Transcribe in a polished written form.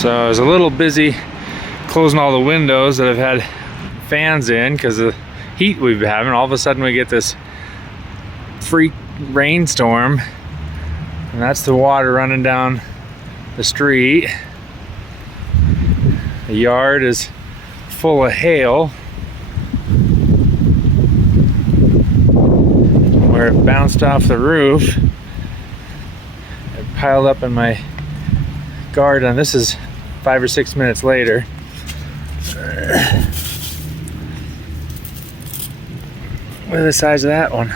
So I was a little busy closing all the windows that I've had fans in because of the heat we've been having. All of a sudden we get this freak rainstorm, and that's the water running down the street. The yard is full of hail where it bounced off the roof. It piled up in my garden. This is 5 or 6 minutes later. Look at the size of that one.